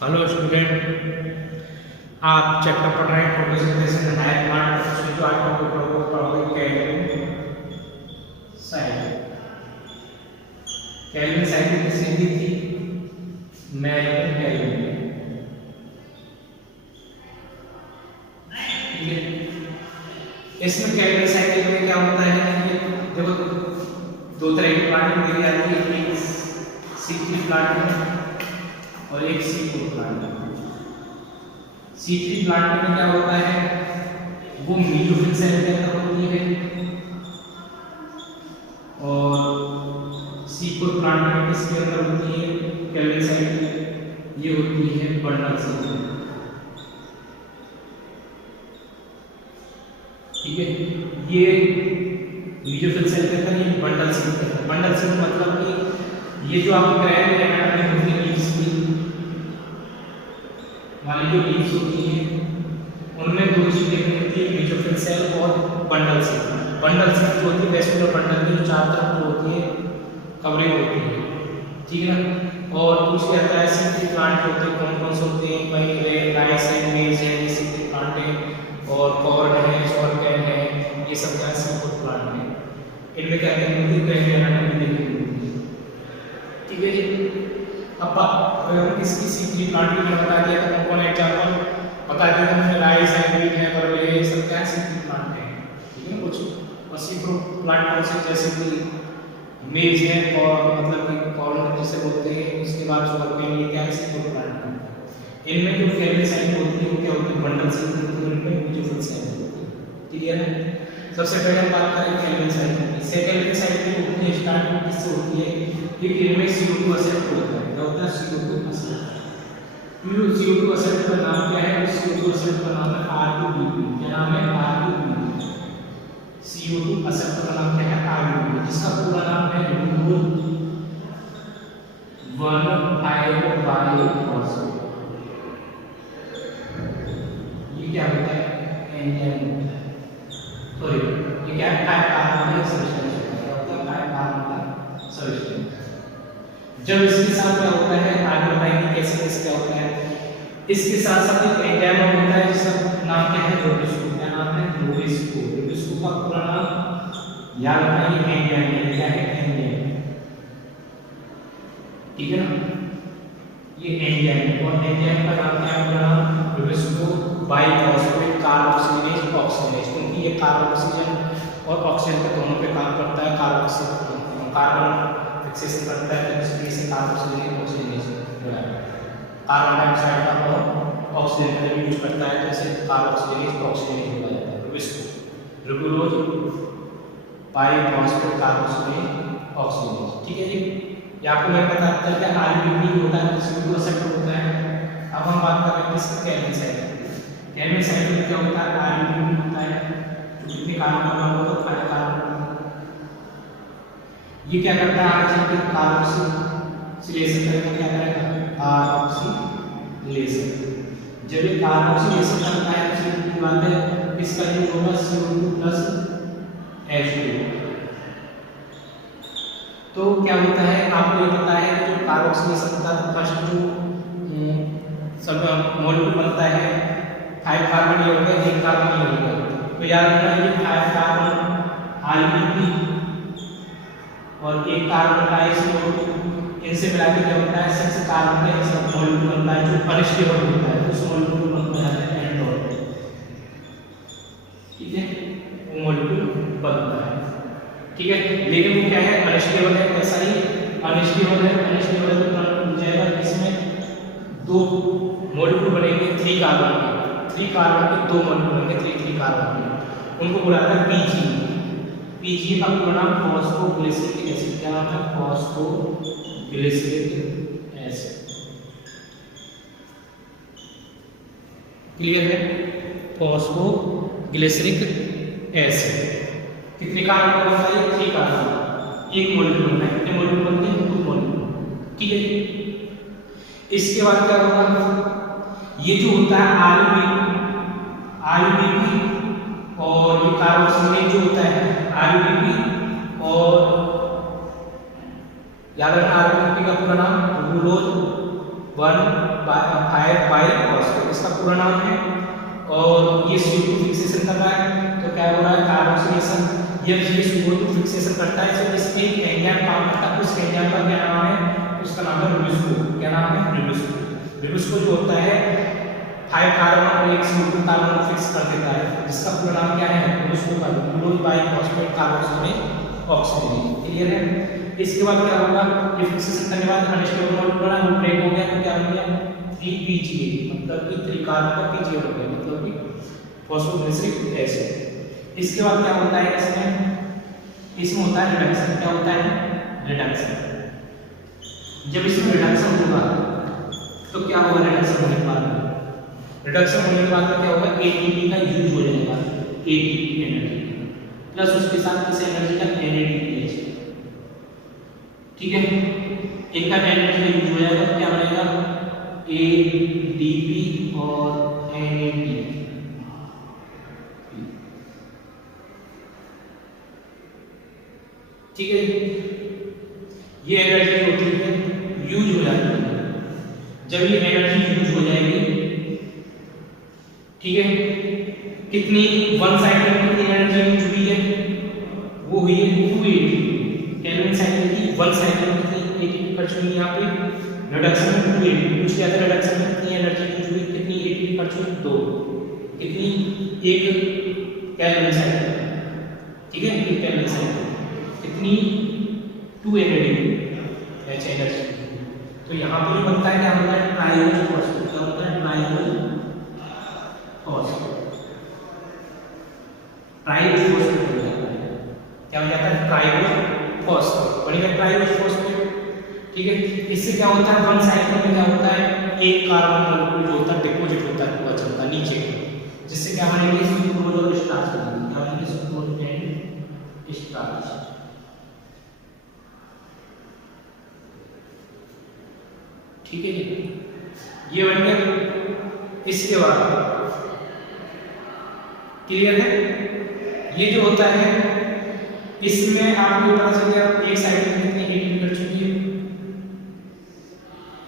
Hello student, आप chapter पढ़ रहे हैं फोटोसिंथेसिस हायर प्लांट। उसमें जो आज पढ़ोगे केल्विन साइकिल। केल्विन साइकिल किसने दी थी? Malcolm kelvin. ठीक है, इसमें केल्विन साइकिल में क्या होता है कि देखो दो तरह की प्लांट दी जाती है, एक C3 प्लांट में और एक C4 प्लांट में। C3 प्लांट में क्या होता है, वो मीजोफिल सेल के अंदर होती है और C4 प्लांट में किसके अंदर होती है? केल्विन साइकिल ये होती है बंडल सेल। ठीक है, ये मीजोफिल सेल के अंदर ये बंडल सेल के अंदर। बंडल सेल मतलब कि ये जो आपकी ग्रैंड एनाटॉमी होती है लीव्स की, वाली जो लीव्स होती है उनमें दो चीजें होती है, मीजोफिल सेल और बंडल सेल। बंडल सेल जो होती है वेस्कुलर बंडल की जो चारों तरफ होती है कवरिंग होती है, ठीक है ना। और दूसरी आता है C3 प्लांट होते हैं, कौन कौन से होते हैं भाई? राइस एंड मेज है, ये C3 प्लांट है, और कॉर्न है, सॉर्गन है, ये सब क्या C4 प्लांट है। इनमें क्या कहते हैं? ग्रैंड एनाटॉमी देखी होती है। ठीक है जी, अब अगर किसी C3 प्लांट की बता दिया तो कौन एग्जांपल बता दिया तो हमने राइस है, व्हीट है, बरले ये सब क्या C3 प्लांट है। ठीक है, कुछ और C4 प्लांट कौन से? जैसे कि मेज है और मतलब कि कॉर्न जिसे बोलते हैं, उसके बाद सॉर्गन, ये क्या है C4 प्लांट है। इनमें जो केल्विन साइकिल होती है वो क्या होती है? बंडल सेल होती है, इनमें मीजोफिल सेल होती है। ठीक है ना। सबसे पहले हम बात करें केल्विन साइकिल की। केल्विन साइकिल होती है स्टार्ट में किससे होती है? कि इनमें CO2 एसिड होता है। क्या होता है? CO2 acid. CO2 एसिड का नाम क्या है? CO2 एसिड का नाम है R2BP। क्या नाम है? R2BP। CO2 एसिड का नाम क्या है? R2BP, जिसका पूरा नाम है लूनोज 1,5-बायोफॉस्फेट। ये क्या होता है? एंजाइम होता है। सॉरी, ये क्या है? 5-कार्बोनिक सब्सटेंस होता है। क्या होता है? 5-कार्बोनिक सब्सटेंस। जब इसके साथ क्या होता है, आगे बताएंगे कैसे कैसे क्या होता है। इसके साथ साथ एक एंजाइम होता है जिसका नाम क्या है? रोबिस्को। क्या नाम है? रोबिस्को। रोबिस्को का पूरा नाम याद रखना, ये एंजाइम है। क्या है? एंजाइम। ठीक है ना, ये एंजाइम है और एंजाइम का नाम क्या है? पूरा नाम रोबिस्को बाइफॉस्फेट कार्बोक्सिलेज ऑक्सीडेज, क्योंकि ये कार्बन ऑक्सीजन और ऑक्सीजन के दोनों पे काम करता है। कार्बन फिक्सेशन करता है, तो इसलिए इसे कार्बोक्सिलेज ऑक्सीडेज बोला जाता है। कार्बन डाइऑक्साइड का और ऑक्सीजन का जब यूज करता है तो इसे कार्बोक्सिलेज ऑक्सीडेज बोला जाता है। Rubisco रोबुलोज biphosphate carboxylase oxidase. ठीक है जी, ये आपको मैं बता चलता है R2BP होता है, CO2 एसिड होता है। अब हम बात कर रहे हैं किसका? Calvin cycle. केल्विन साइकिल में क्या होता है? R2BP होता है, जो कितने कार्बन बना होगा? 5 कार्बन। ये क्या करता है? आगे चल के कार्बोक्सिलेशन करेगा। क्या करेगा? कार्बोक्सिलेशन। जब ये कार्बोक्सिलेशन करता है तो सीधी सी बात है इसका यूज होगा CO2 + H2। तो क्या होता है आपको ये पता है कि जो कार्बोक्सिलेशन का फर्स्ट जो सब मॉलिक्यूल बनता है 5 कार्बन ये होगा, 1 कार्बन ये होगा। तो याद रखना ये 5 कार्बन R2BP और 1 कार्बन का CO2, इनसे मिला के क्या होता है? 6 कार्बन का एक मॉलिक्यूल बनता है जो अनस्टेबल होता है, उस मॉलिक्यूल को बनता है एंडोल। ठीक है, वो मॉलिक्यूल बनता है। ठीक है, लेकिन वो क्या है? अनस्टेबल है। ऐसा ही अनस्टेबल है तो हो जाएगा। इसमें 2 मॉलिक्यूल बनेंगे 3 कार्बन के। 3 कार्बन के 2 मॉलिक्यूल बनेंगे 3 कार्बन के, उनको बुलाता है PG का पूरा नाम फॉस्फोग्लिसरिक एसिड। क्या नाम है? Phosphoglyceric acid. क्लियर है? फॉस्फोग्लिसरिक एसिड कितने कार्बन का बनता है? 3 कार्बन, 1 मॉलिक्यूल बनता है। कितने मॉलिक्यूल बनते हैं? 2 मॉलिक्यूल। ठीक है, इसके बाद क्या होगा? ये जो होता है R2BP और ये कार्बोक्सिलेज जो होता है R2BP, और याद रखना R2BP का पूरा नाम रोबुलोज 1 5 बाई फॉस्फेट, इसका पूरा नाम है। और ये CO2 फिक्सेशन कर रहा है, तो क्या हो रहा है कार्बोक्सिलेशन। जब ये CO2 फिक्सेशन करता है तो इस पे एक एंजाइम काम करता है, उस एंजाइम का क्या नाम है, उसका नाम है रिबोस्को। क्या नाम है, रिबोस्को। रिबोस्को जो होता है 5 कार्बन और एक CO2 कार्बन को फिक्स कर देता है, जिसका पूरा नाम क्या है, रिबोस्को का glucose by phosphate carboxylase oxygen. Clear है। इसके बाद क्या होगा, ये फिक्सेशन करने के बाद अनस्टेबल मॉलिक्यूल बना, वो ब्रेक हो गया तो क्या हो गया 3PGA, मतलब कि 3 कार्बन का PGA हो गया, मतलब कि फॉस्फोग्लिसरिक एसिड। इसके बाद क्या होता है, इसमें होता है रिडक्शन। क्या होता है, रिडक्शन। जब इसमें रिडक्शन होगा तो क्या होगा, रिडक्शन होने के बाद, रिडक्शन होने के बाद क्या होगा, ATP का यूज हो जाएगा, ATP एनर्जी प्लस उसके साथ किस एनर्जी का, NADPH। ठीक है, इनका एनर्जी का यूज हो जाएगा तो क्या बनेगा, ADP और NADP। ठीक है, ये एनर्जी होती है यूज हो जाती है। जब ये एनर्जी यूज हो जाएगी, ठीक है, कितनी वन साइकिल में कितनी एनर्जी यूज हुई है, वो हुई है 280 केल्विन साइकिल की। वन साइकिल में कितनी ATP खर्च हुई, यहाँ पे रिडक्शन में 280 पूछ लिया था, रिडक्शन में कितनी एनर्जी यूज हुई, कितनी ATP खर्च हुई, 2, कितनी, एक केल्विन साइकिल। ठीक है, एक केल्विन साइकिल कितनी, 2 एनर्जी। तो यहाँ पे बनता है, क्या होता है, ट्राइओज फॉस्फेट। क्या होता है, ट्राइओज फॉस्फेट। ट्राइओज फॉस्फेट हो जाता है, क्या हो जाता है, ट्राइओज फॉस्फेट बनेगा, ट्राइओज फॉस्फेट। ठीक है, इससे क्या होता है, वन साइकिल में क्या होता है, एक कार्बन मॉलिक्यूल जो होता है डिपॉजिट होता है, ऊपर चलता है नीचे, जिससे क्या बनेगी, सुक्रोज और स्टार्च बनेगी। क्या बनेगी, सुक्रोज एंड स्टार्च। ठीक है जी, ये बन गया। इसके बाद क्लियर है, ये जो होता है इसमें आपको पता चल गया एक साइड में कितनी ATP कर चुकी है,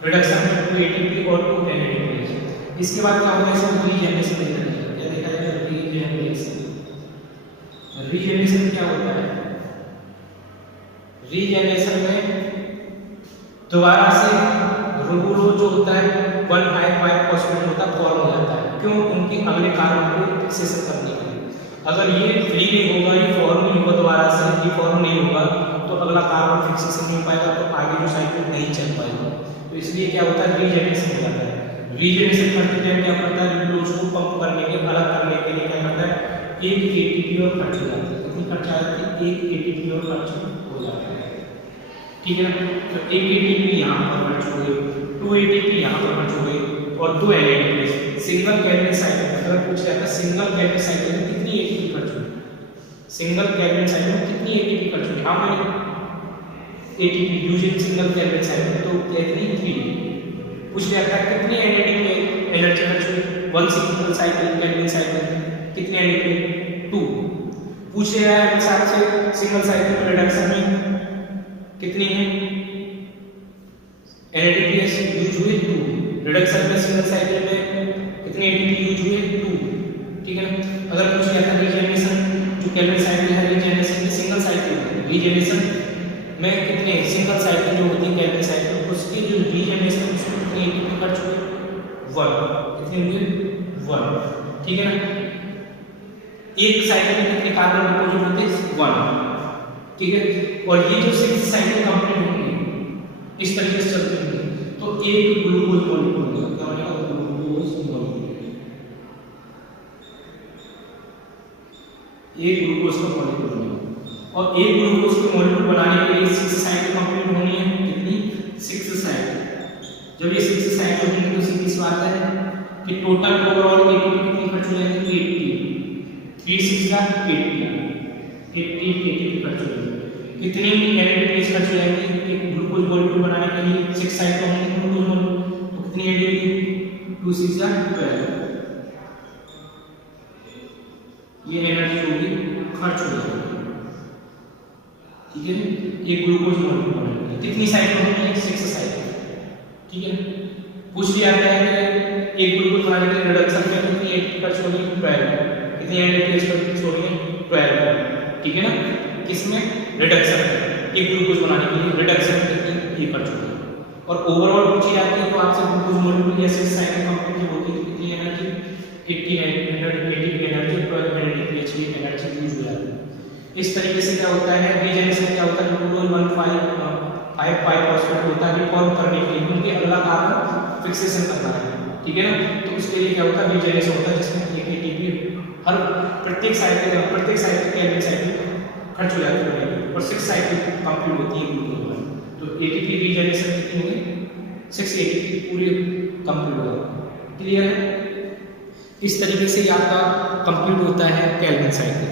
रिडक्शन में 2 ATP और 2 NADPH। इसके बाद क्या होगा, इसमें रीजेनरेशन देखा जाएगा। क्या देखा जाएगा, रीजेनरेशन। रीजेनरेशन क्या होता है, रीजेनरेशन में दोबारा से रूबुलोज जो होता है 1,5,5 फॉस्फेट होता है, फॉर्म हो जाता है। क्यों, उनके अगले कार्बन को फिक्सेशन करने के लिए। अगर ये फ्री नहीं होगा, ये फॉर्म नहीं होगा, दोबारा से ये फॉर्म नहीं होगा तो अगला कार्बन फिक्सेशन नहीं हो पाएगा, तो आगे जो साइकिल नहीं चल पाएगा। तो इसलिए क्या होता है, रीजेनरेशन हो जाता है। रीजेनरेशन करते टाइम क्या करता है, रूबुलोज को पंप करने के, अलग करने के लिए क्या करता है, एक ATP और खर्च हो जाती है। कितनी खर्च आ जाती है, एक ATP और खर्च हो जाता है। ठीक है ना, तो एक ATP यहाँ पर खर्च हो गई, 2 ATP यहाँ पर खर्च हो गई और 2 NADPH। सिंगल केल्विन साइकिल अगर पूछ जाता है, सिंगल केल्विन साइकिल में कितनी ATP खर्च हुई, सिंगल केल्विन साइकिल में कितनी ATP खर्च हुई, हाँ मैंने ATP using single Calvin cycle, तो कितनी 3। पूछ जाता है कितनी NADP एनर्जी खर्च हुई, one single cycle Calvin cycle कितनी NADP 2। पूछ रहा है हिसाब से सिंगल साइकिल रिडक्शन में कितनी है, NADPH यूज हुए 2, रिडक्शन में सिंगल साइकिल में कितने ATP यूज हुए 2। ठीक है ना, अगर पूछ लिया था रीजेनरेशन, जो केल्विन साइकिल है रीजेनरेशन में सिंगल साइकिल, रीजेनरेशन में कितने सिंगल साइकिल जो होती है केल्विन साइकिल, उसकी जो रीजेनरेशन उसमें कितनी ATP खर्च हुई, 1। कितने हुए, 1। ठीक है ना, एक साइकिल में कितने कार्बन डिपॉजिट होते हैं, 1। ठीक है, और ये जो 6 साइकिल कंप्लीट होंगे इस तरीके से चलते होंगे, तो एक ग्लूकोज मॉलिक्यूल होगा। क्या बनेगा, ग्लूकोज मॉलिक्यूल, एक ग्लूकोज का मॉलिक्यूल बनेगा। और एक ग्लूकोज के मॉलिक्यूल बनाने के लिए 6 साइकिल कंप्लीट होनी है, कितनी, 6 साइकिल। जब ये 6 साइकिल होंगे तो सीधी सी बात है कि टोटल ओवरऑल ATP कितनी खर्च हो जाएगी, 80। 3 6 का 80 ATP खर्च हो जाएगी। कितनी NADPH खर्च हो जाएगी, एक ग्लूकोज मॉलिक्यूल बनाने के लिए 6 साइकिल होंगे ग्लूकोज मॉलिक्यूल, तो कितनी ATP, 2 6 का 12। ये एनर्जी होगी खर्च हो जाएगी। ठीक है, एक ग्लूकोज मॉलिक्यूल बनाने के लिए कितनी साइकिल होंगी, 6 साइकिल। ठीक है, पूछ लिया है बनाने के लिए रिडक्शन में कितनी एटीपी खर्च होगी 12, कितनी एनएडीएच खर्च होगी 12, ठीक है ना। किसमें रिडक्शन में, एक ग्लूकोज बनाने के लिए रिडक्शन में कितनी ये खर्च होगी। और ओवरऑल पूछी जाती है तो आपसे ग्लूकोज मॉलिक्यूल या 6 साइकिल कंप्लीट होती है कितनी एनर्जी 18 एटीपी एनर्जी 12 एनएडीएच की एनर्जी यूज हो जाती है। इस तरीके से क्या होता है रीजेनरेशन क्या होता है ग्लूकोज 1,5,5% होता है रिफॉर्म करने के लिए क्योंकि अगला कार्बन फिक्सेशन करना है, ठीक है ना। तो उसके लिए क्या होता है रीजेनरेशन होता है जिसमें एक एटीपी हर प्रत्येक साइकिल केल्विन साइकिल खर्च हो जाती है और 6 साइकिल कंप्लीट होती है ग्लूकोज में। तो एटीपी रीजेनरेशन कितनी होगी 6 एटीपी पूरे कंप्लीट हो जाती है। क्लियर है। इस तरीके से आपका कंप्लीट होता है केल्विन साइकिल।